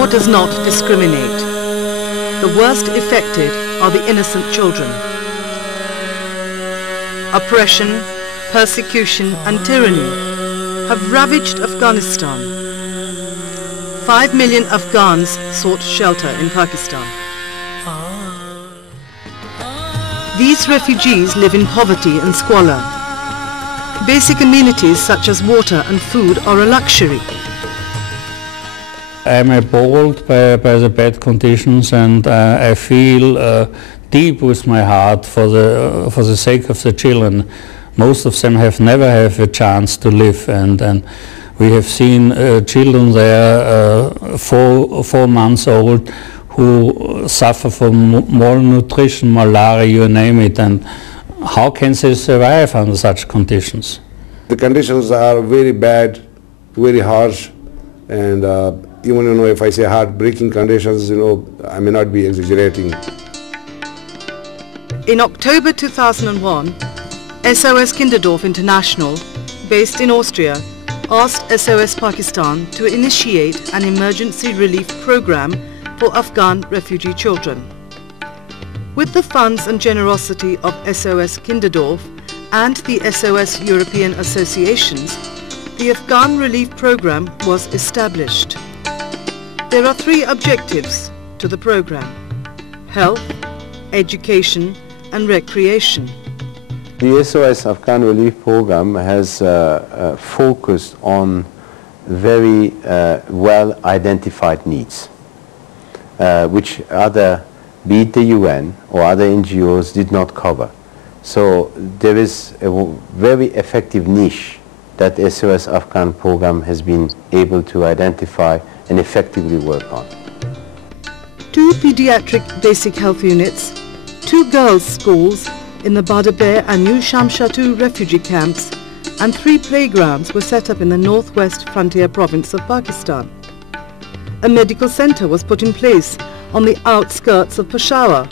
war does not discriminate. The worst affected are the innocent children. Oppression, persecution and tyranny have ravaged Afghanistan. 5 million Afghans sought shelter in Pakistan. These refugees live in poverty and squalor. Basic amenities such as water and food are a luxury. I'm appalled by the bad conditions, and I feel deep with my heart for the sake of the children. Most of them have never have a chance to live, and we have seen children there, 4 months old, who suffer from malnutrition, malaria, you name it, and how can they survive under such conditions? The conditions are very bad, very harsh, and even if I say heartbreaking conditions, I may not be exaggerating. In October 2001, SOS Kinderdorf International, based in Austria, asked SOS Pakistan to initiate an emergency relief program for Afghan refugee children. With the funds and generosity of SOS Kinderdorf and the SOS European associations, the Afghan relief program was established. There are 3 objectives to the program: health, education and recreation. The SOS Afghan Relief Program has focused on very well identified needs, which be it the UN or other NGOs did not cover. So there is a very effective niche that the SOS Afghan program has been able to identify and effectively work on. 2 pediatric basic health units, 2 girls' schools in the Badaber and New Shamshatu refugee camps, and 3 playgrounds were set up in the northwest frontier province of Pakistan. A medical center was put in place on the outskirts of Peshawar,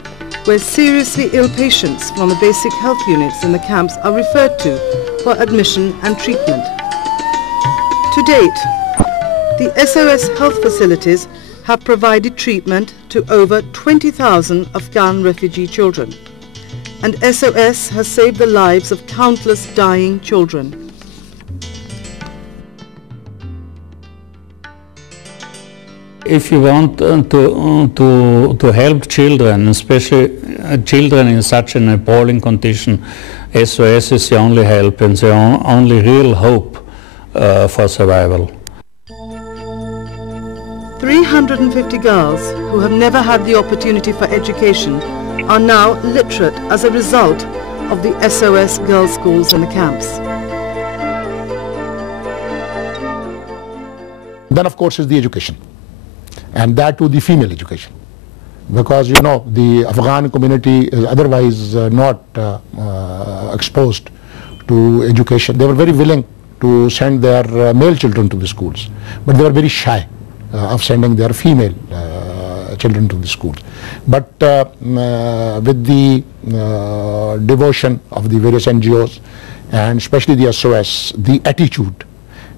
where seriously ill patients from the basic health units in the camps are referred to for admission and treatment. To date, the SOS health facilities have provided treatment to over 20,000 Afghan refugee children, and SOS has saved the lives of countless dying children. If you want to help children, especially children in such an appalling condition, SOS is the only help and the only real hope for survival. 350 girls who have never had the opportunity for education are now literate as a result of the SOS girls' schools in the camps. Then of course is the education, and that too the female education, because the Afghan community is otherwise not exposed to education. They were very willing to send their male children to the schools, but they were very shy of sending their female children to the schools. But with the devotion of the various NGOs and especially the SOS, the attitude,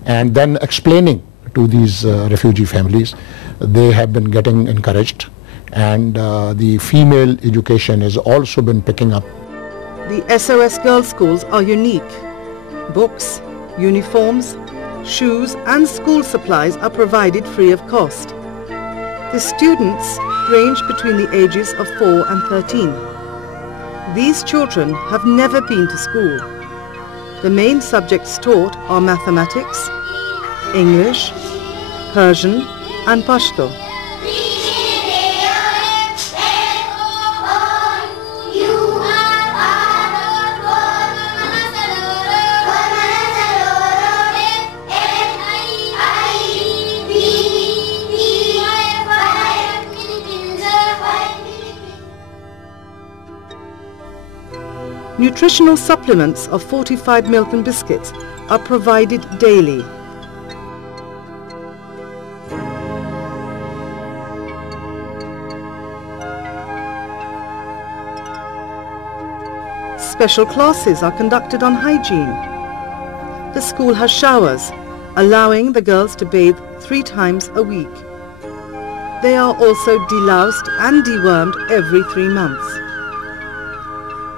and then explaining to these refugee families, they have been getting encouraged, and the female education has also been picking up. The SOS girls' schools are unique. Books, uniforms, shoes and school supplies are provided free of cost. The students range between the ages of 4 and 13. These children have never been to school. The main subjects taught are mathematics, English, Persian and Pashto. Nutritional supplements of fortified milk and biscuits are provided daily. Special classes are conducted on hygiene. The school has showers, allowing the girls to bathe 3 times a week. They are also deloused and dewormed every 3 months.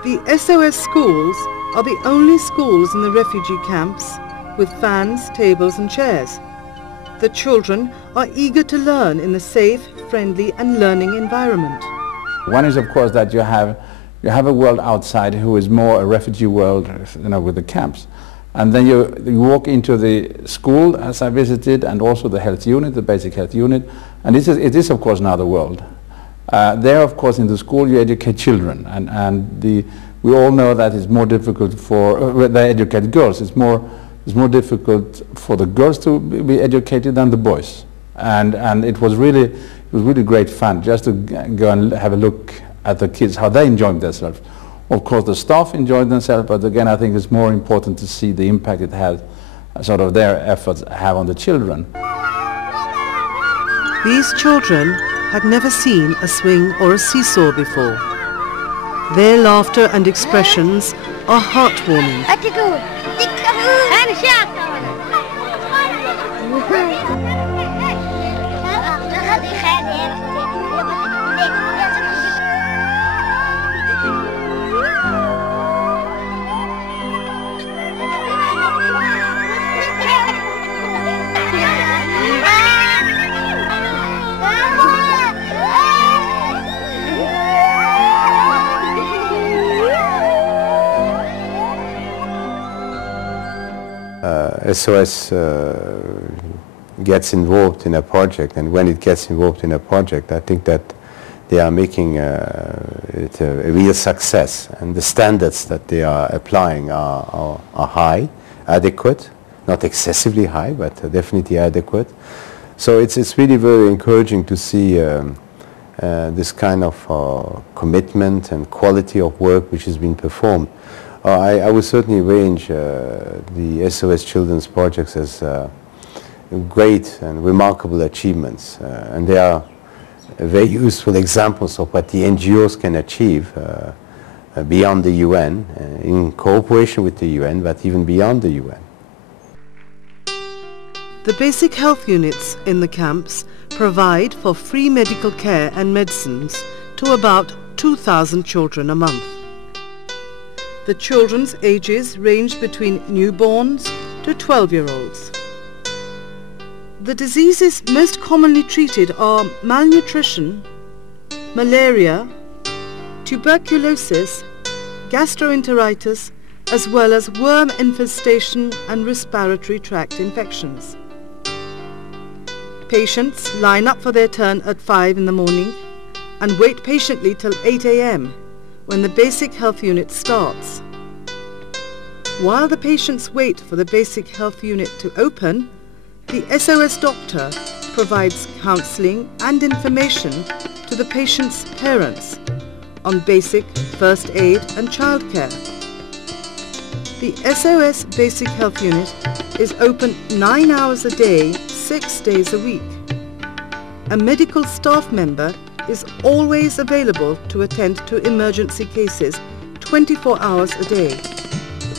The SOS schools are the only schools in the refugee camps with fans, tables and chairs. The children are eager to learn in a safe, friendly and learning environment. One is of course that you have a world outside who is more a refugee world, with the camps. And then you walk into the school, as I visited, and also the health unit, the basic health unit, and it is of course another world. There, of course, in the school you educate children, and we all know that it's more difficult for they educate girls. It's more difficult for the girls to be educated than the boys, and it was really great fun just to go and have a look at the kids, how they enjoyed themselves. Of course, the staff enjoyed themselves, but again, I think it's more important to see the impact it has, sort of their efforts have on the children. These children had never seen a swing or a seesaw before. Their laughter and expressions are heartwarming. SOS gets involved in a project, and when it gets involved in a project, I think that they are making it a real success, and the standards that they are applying are high, adequate, not excessively high, but definitely adequate. So it's really very encouraging to see this kind of commitment and quality of work which has been performed. I would certainly range the SOS Children's projects as great and remarkable achievements, and they are very useful examples of what the NGOs can achieve beyond the UN, in cooperation with the UN, but even beyond the UN. The basic health units in the camps provide for free medical care and medicines to about 2,000 children a month. The children's ages range between newborns to 12-year-olds. The diseases most commonly treated are malnutrition, malaria, tuberculosis, gastroenteritis, as well as worm infestation and respiratory tract infections. Patients line up for their turn at 5 in the morning and wait patiently till 8 a.m. when the basic health unit starts. While the patients wait for the basic health unit to open, the SOS doctor provides counselling and information to the patient's parents on basic first aid and childcare. The SOS Basic Health Unit is open 9 hours a day, 6 days a week. A medical staff member is always available to attend to emergency cases 24 hours a day.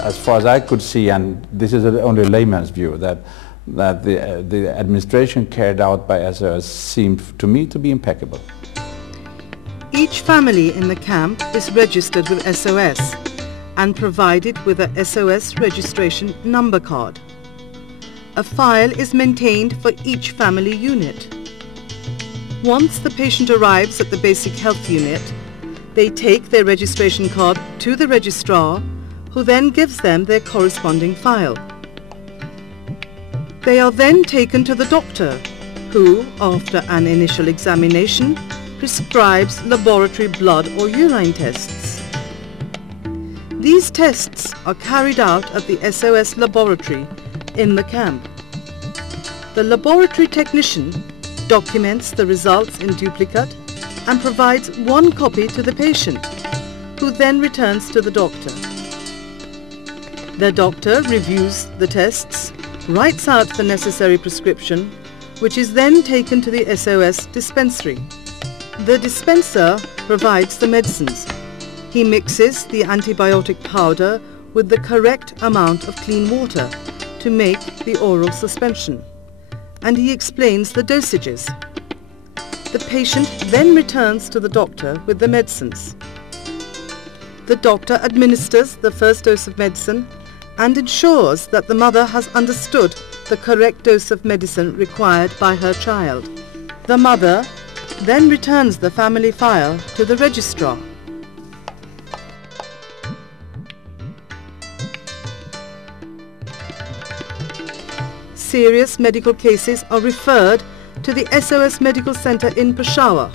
As far as I could see, and this is only a layman's view, that the administration carried out by SOS seemed to me to be impeccable. Each family in the camp is registered with SOS and provided with a SOS registration number card. A file is maintained for each family unit. Once the patient arrives at the basic health unit, they take their registration card to the registrar, who then gives them their corresponding file. They are then taken to the doctor, who, after an initial examination, prescribes laboratory blood or urine tests. These tests are carried out at the SOS laboratory in the camp. The laboratory technician documents the results in duplicate and provides one copy to the patient, who then returns to the doctor. The doctor reviews the tests, writes out the necessary prescription, which is then taken to the SOS dispensary. The dispenser provides the medicines. He mixes the antibiotic powder with the correct amount of clean water to make the oral suspension, and he explains the dosages. The patient then returns to the doctor with the medicines. The doctor administers the first dose of medicine and ensures that the mother has understood the correct dose of medicine required by her child. The mother then returns the family file to the registrar. Serious medical cases are referred to the SOS Medical Center in Peshawar.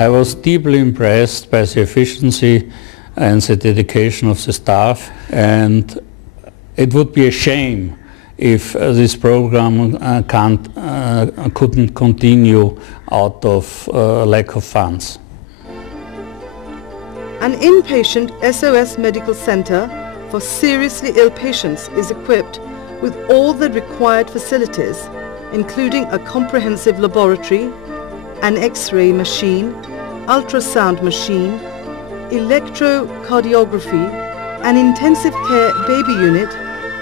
I was deeply impressed by the efficiency and the dedication of the staff, and it would be a shame if this program couldn't continue out of lack of funds. An inpatient SOS medical center for seriously ill patients is equipped with all the required facilities, including a comprehensive laboratory, an X-ray machine, ultrasound machine, electrocardiography, an intensive care baby unit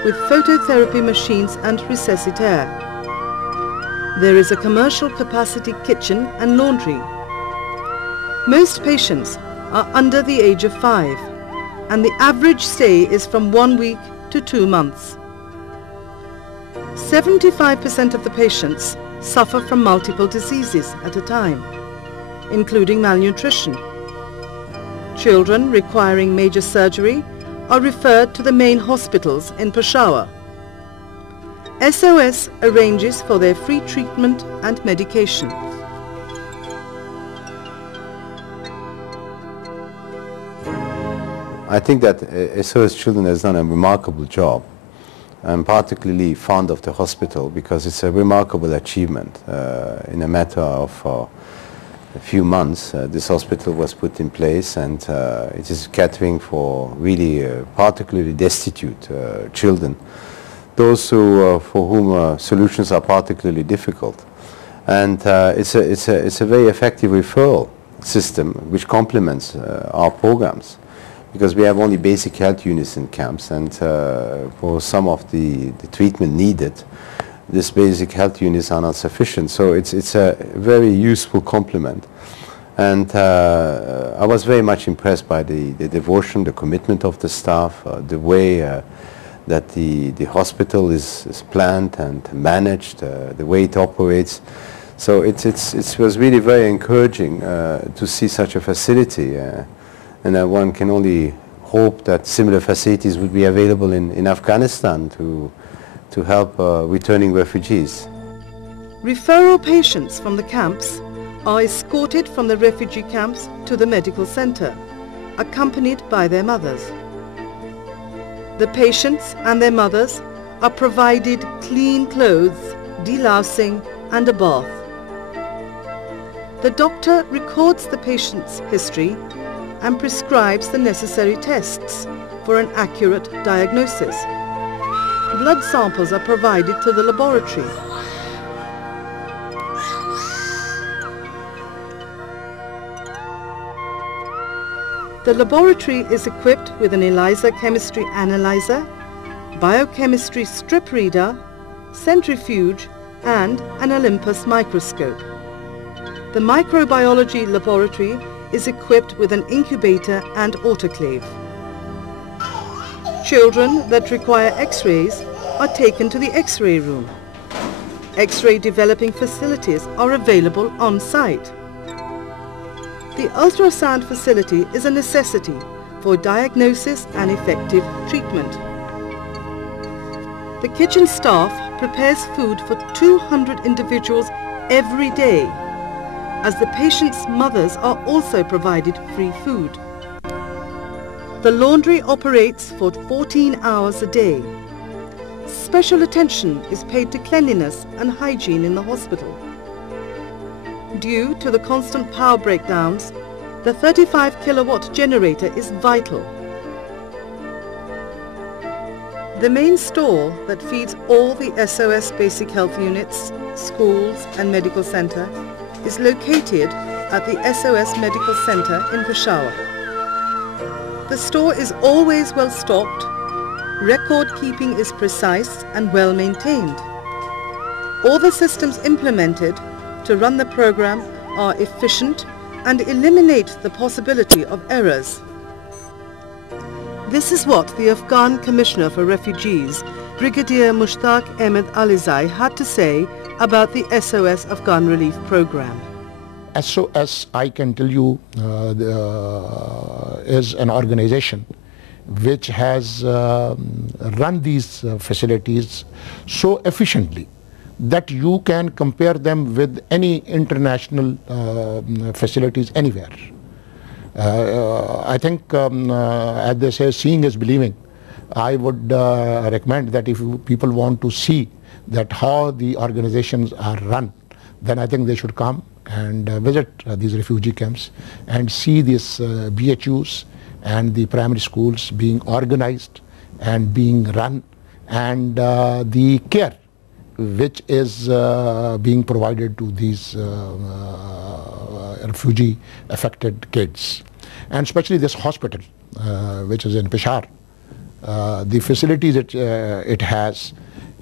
with phototherapy machines and resuscitator. There is a commercial capacity kitchen and laundry. Most patients are under the age of 5, and the average stay is from 1 week to 2 months. 75% of the patients suffer from multiple diseases at a time, including malnutrition. Children requiring major surgery are referred to the main hospitals in Peshawar. SOS arranges for their free treatment and medication. I think that SOS Children has done a remarkable job. I'm particularly fond of the hospital because it's a remarkable achievement. In a matter of a few months, this hospital was put in place, and it is catering for really particularly destitute children, those who, for whom solutions are particularly difficult. And it's a very effective referral system which complements our programs, because we have only basic health units in camps, and for some of the treatment needed, these basic health units are not sufficient. So it's a very useful complement. And I was very much impressed by the devotion, the commitment of the staff, the way that the hospital is planned and managed, the way it operates. So it was really very encouraging to see such a facility. And one can only hope that similar facilities would be available in Afghanistan to help returning refugees. Referral patients from the camps are escorted from the refugee camps to the medical center, accompanied by their mothers. The patients and their mothers are provided clean clothes, delousing and a bath. The doctor records the patient's history and prescribes the necessary tests for an accurate diagnosis. Blood samples are provided to the laboratory. The laboratory is equipped with an ELISA chemistry analyzer, biochemistry strip reader, centrifuge and an Olympus microscope. The microbiology laboratory is equipped with an incubator and autoclave. Children that require X-rays are taken to the X-ray room. X-ray developing facilities are available on site. The ultrasound facility is a necessity for diagnosis and effective treatment. The kitchen staff prepares food for 200 individuals every day, as the patients' mothers are also provided free food. The laundry operates for 14 hours a day. Special attention is paid to cleanliness and hygiene in the hospital. Due to the constant power breakdowns, the 35 kilowatt generator is vital. The main store that feeds all the SOS basic health units, schools and medical centre is located at the SOS Medical Centre in Peshawar. The store is always well stocked, record keeping is precise and well maintained. All the systems implemented to run the program are efficient and eliminate the possibility of errors. This is what the Afghan Commissioner for Refugees, Brigadier Mushtaq Ahmed Alizai, had to say about the SOS Afghan Relief Program. SOS, I can tell you, is an organization which has run these facilities so efficiently that you can compare them with any international facilities anywhere. I think, as they say, seeing is believing. I would recommend that if people want to see that how the organizations are run, then I think they should come and visit these refugee camps and see these BHUs and the primary schools being organized and being run, and the care which is being provided to these refugee affected kids, and especially this hospital which is in Peshawar. The facilities it has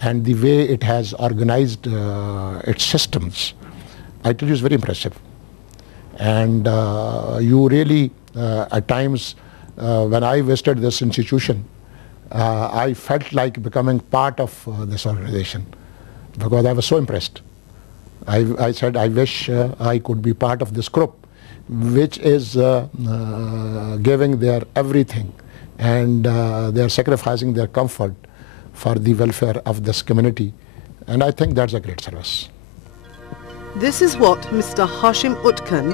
and the way it has organized its systems, I tell you, is very impressive. And you really, at times, when I visited this institution, I felt like becoming part of this organization because I was so impressed. I said, I wish I could be part of this group, which is giving their everything, and they are sacrificing their comfort for the welfare of this community. And I think that's a great service. This is what Mr. Hashim Utkan,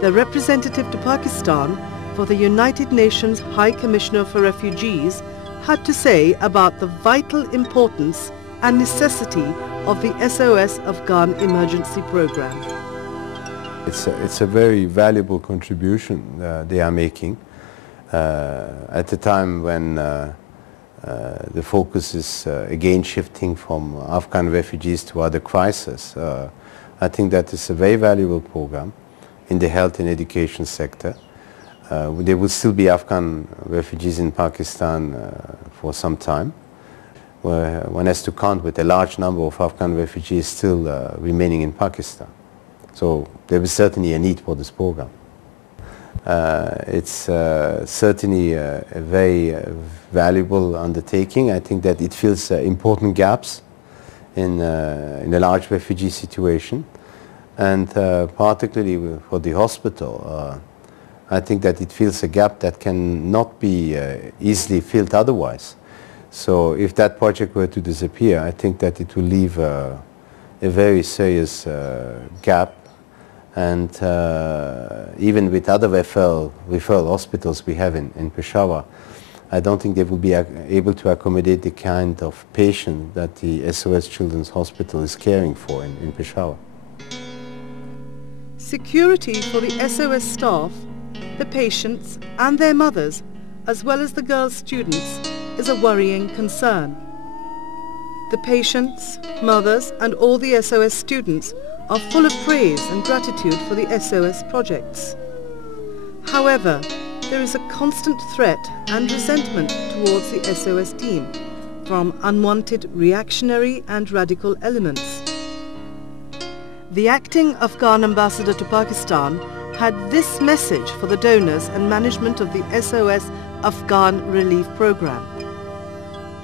the representative to Pakistan for the United Nations High Commissioner for Refugees, had to say about the vital importance and necessity of the SOS Afghan Emergency Program. It's a very valuable contribution they are making at a time when the focus is again shifting from Afghan refugees to other crises. I think that is a very valuable program in the health and education sector. There will still be Afghan refugees in Pakistan for some time. One has to count with a large number of Afghan refugees still remaining in Pakistan. So there is certainly a need for this program. It's certainly a very valuable undertaking. I think that it fills important gaps in a large refugee situation, and particularly for the hospital. I think that it fills a gap that cannot be easily filled otherwise. So if that project were to disappear, I think that it will leave a very serious gap. And even with other referral hospitals we have in Peshawar, I don't think they will be able to accommodate the kind of patient that the SOS Children's Hospital is caring for in Peshawar. Security for the SOS staff, the patients and their mothers, as well as the girls' students, is a worrying concern. The patients, mothers and all the SOS students are full of praise and gratitude for the SOS projects. However, there is a constant threat and resentment towards the SOS team from unwanted reactionary and radical elements. The acting Afghan ambassador to Pakistan had this message for the donors and management of the SOS Afghan Relief Program.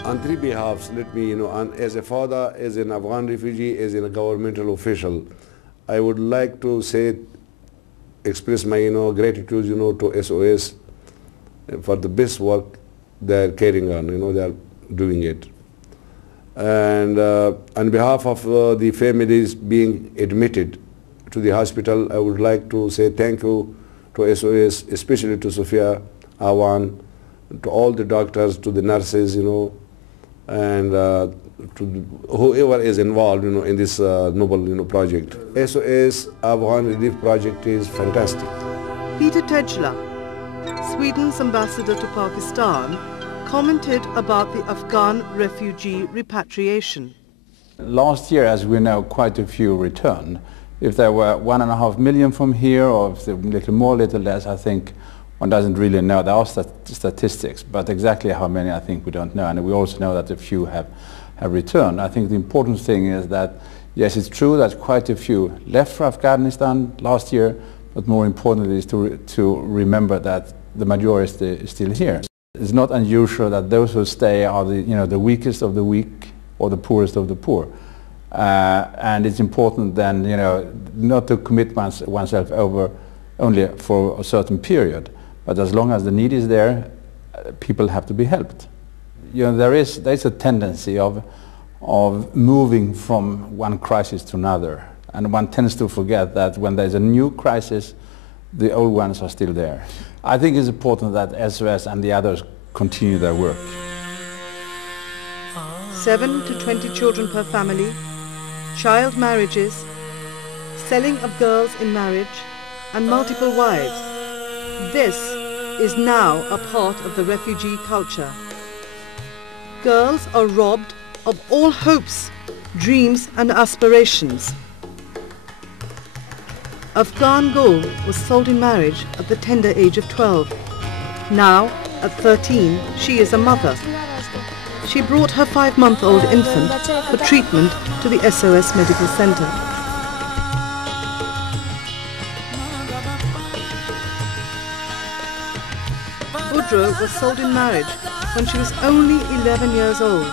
On three behalves, let me, as a father, as an Afghan refugee, as a governmental official, I would like to express my, gratitude, to SOS for the best work they are carrying on, they are doing it. And on behalf of the families being admitted to the hospital, I would like to say thank you to SOS, especially to Sophia Awan, to all the doctors, to the nurses, and to whoever is involved, in this noble, project. SOS Afghan Relief Project is fantastic. Peter Tejla, Sweden's ambassador to Pakistan, commented about the Afghan refugee repatriation. Last year, as we know, quite a few returned. If there were 1.5 million from here, or if there were a little more, little less, I think one doesn't really know. There are statistics, but exactly how many I think we don't know. And we also know that a few have returned. I think the important thing is that, yes, it's true that quite a few left for Afghanistan last year, but more importantly is to remember that the majority is still here. It's not unusual that those who stay are the weakest of the weak or the poorest of the poor. And it's important then, not to commit oneself over only for a certain period. But as long as the need is there, people have to be helped. There is a tendency of moving from one crisis to another. And one tends to forget that when there's a new crisis, the old ones are still there. I think it's important that SOS and the others continue their work. 7 to 20 children per family, child marriages, selling of girls in marriage, and multiple wives. This is now a part of the refugee culture. Girls are robbed of all hopes, dreams and aspirations. Afghan Gul was sold in marriage at the tender age of 12. Now, at 13, she is a mother. She brought her 5-month-old infant for treatment to the SOS Medical Center. Budro was sold in marriage when she was only 11 years old.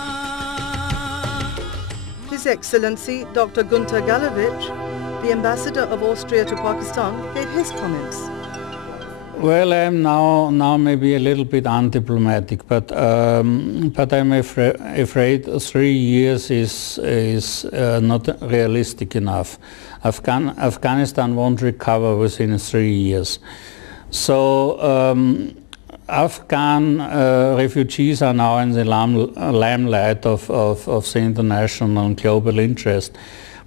His Excellency Dr. Gunter Galovich, the ambassador of Austria to Pakistan, gave his comments. Well, I'm now maybe a little bit undiplomatic, but I'm afraid 3 years is not realistic enough. Afghanistan won't recover within 3 years. So Afghan refugees are now in the limelight of the international and global interest.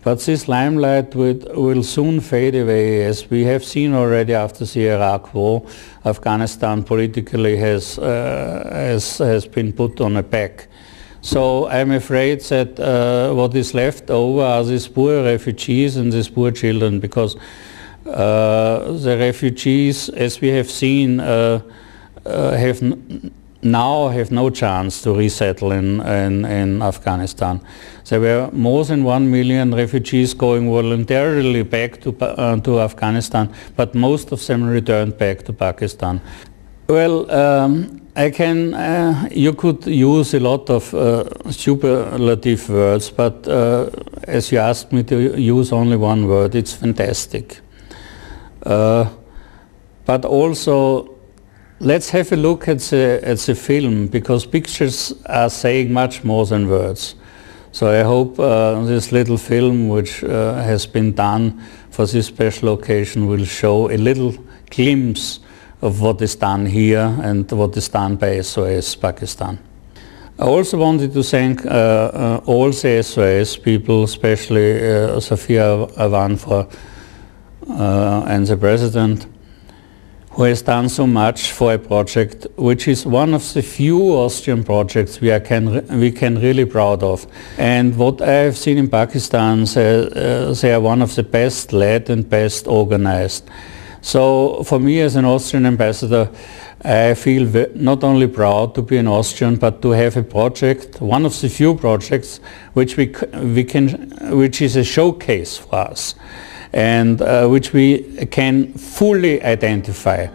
But this limelight will soon fade away, as we have seen already after the Iraq War. Afghanistan politically has been put on a back. So I'm afraid that what is left over are these poor refugees and these poor children, because the refugees, as we have seen, have no chance to resettle in Afghanistan. There were more than 1 million refugees going voluntarily back to Afghanistan, but most of them returned back to Pakistan. Well, you could use a lot of superlative words, but as you asked me to use only one word, it's fantastic. But also, let's have a look at the film, because pictures are saying much more than words. So I hope this little film, which has been done for this special occasion, will show a little glimpse of what is done here and what is done by SOS Pakistan. I also wanted to thank all the SOS people, especially Safia Awan and the President, who has done so much for a project which is one of the few Austrian projects we can really proud of. And what I have seen in Pakistan, they are one of the best led and best organized. So for me as an Austrian ambassador, I feel not only proud to be an Austrian, but to have a project, one of the few projects which which is a showcase for us, and which we can fully identify.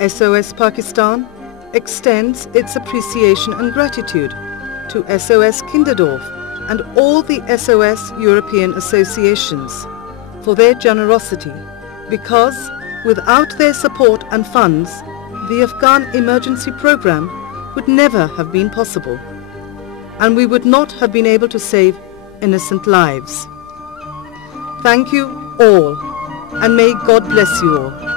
SOS Pakistan extends its appreciation and gratitude to SOS Kinderdorf and all the SOS European associations for their generosity, because without their support and funds, the Afghan emergency program would never have been possible, and we would not have been able to save innocent lives. Thank you all, and may God bless you all.